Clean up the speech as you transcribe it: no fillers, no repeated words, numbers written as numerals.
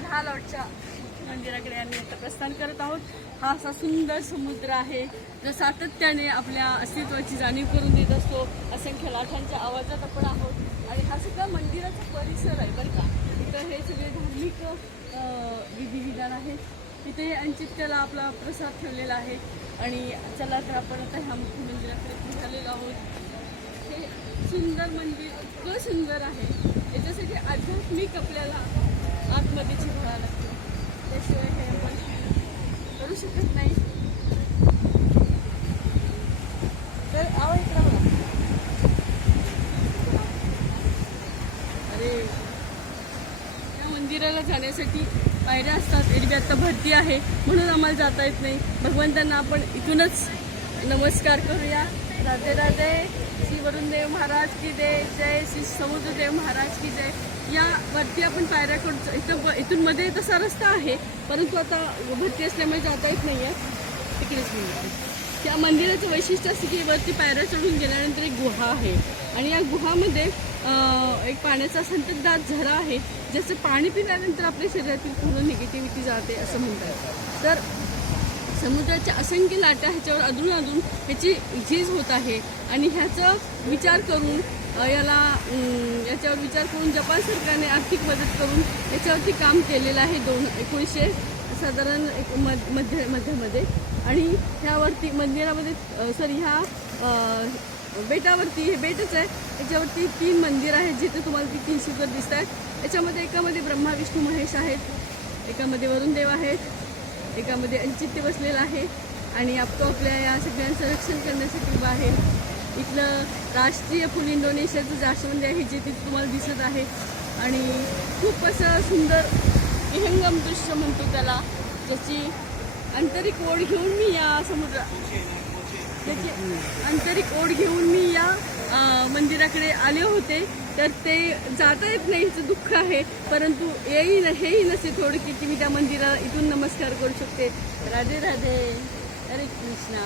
कन्हालॉटच्या मंदिराकडे आम्ही आता प्रस्थान करत आहोत. हा असा सुंदर समुद्र आहे जो सातत्याने आपल्या अस्तित्वाची जाणीव करून देत असतो. असंख्य लाटांच्या आवाजात आपण आहोत आणि हा सगळा मंदिराचा परिसर आहे बरं का. इथं हे सगळे धार्मिक विधिविधान आहेत. तिथे अंचित्याला आपला प्रसाद ठेवलेला आहे आणि चला तर आपण आता ह्या मुख्य मंदिराकडे निघालेलो आहोत. हे सुंदर मंदिर इतकं सुंदर आहे, याच्यासाठी आध्यात्मिक आपल्याला आतमध्ये चिरावं लागतं, त्याशिवाय हे आपण करू शकत नाही. तर आवा इकडं बघा. अरे या मंदिराला जाण्यासाठी पायऱ्या असतात. एरवी आता भरती आहे म्हणून आम्हाला जाता येत नाही. भगवंतांना आपण इथूनच नमस्कार करूया. राधे राधे. श्री वरुणदेव महाराज की जय. जय श्री समुद्रदेव महाराज की जय. या वरती आपण पायऱ्या करू. इथून मध्ये तसा रस्ता आहे परंतु आता भरती असल्यामुळे जाता येत नाही आहे. तिकडेच मिळते. त्या मंदिराचं वैशिष्ट्य असं की वरती पायऱ्या चढून गेल्यानंतर एक गुहा आहे आणि या गुहामध्ये एक पाण्याचा संततधार झरा आहे, ज्याचं पाणी पिल्यानंतर आपल्या शरीरातील पूर्ण निगेटिव्हिटी जाते असं म्हणतात. तर समुद्राच्या असंख्य लाटा ह्याच्यावर अधून ह्याची झीज होत आहे आणि ह्याचा विचार करून याच्यावर विचार करून जपान सरकारने आर्थिक मदत करून याच्यावरती काम केलेलं आहे 1900 साधारण मध्ये. आणि ह्यावरती मंदिरामध्ये ह्या बेटावरती, हे बेटच आहे, याच्यावरती 3 मंदिर आहेत जिथे तुम्हाला ती 3 शिखर दिसत आहेत. याच्यामध्ये एकामध्ये ब्रह्मा विष्णू महेश आहेत, एकामध्ये वरुणदेव आहेत, एकामध्ये अंचित्य बसलेला आहे आणि आपल्या या सगळ्यांचं रक्षण करण्यासाठी उभा आहे. इथलं राष्ट्रीय फुल इंडोनेशियाचं जास्वंद आहे जे तिथे तुम्हाला दिसत आहे आणि खूप असं सुंदर विहंगम दृश्य म्हणतो त्याला, ज्याची आंतरिक ओढ घेऊन मी या मंदिराकडे आले होते. तर ते जाता येत नाही, हिचं दुःख आहे, परंतु हेही नसे थोडं की मी त्या मंदिराला इथून नमस्कार करू शकते. राधे राधे. हरे कृष्णा.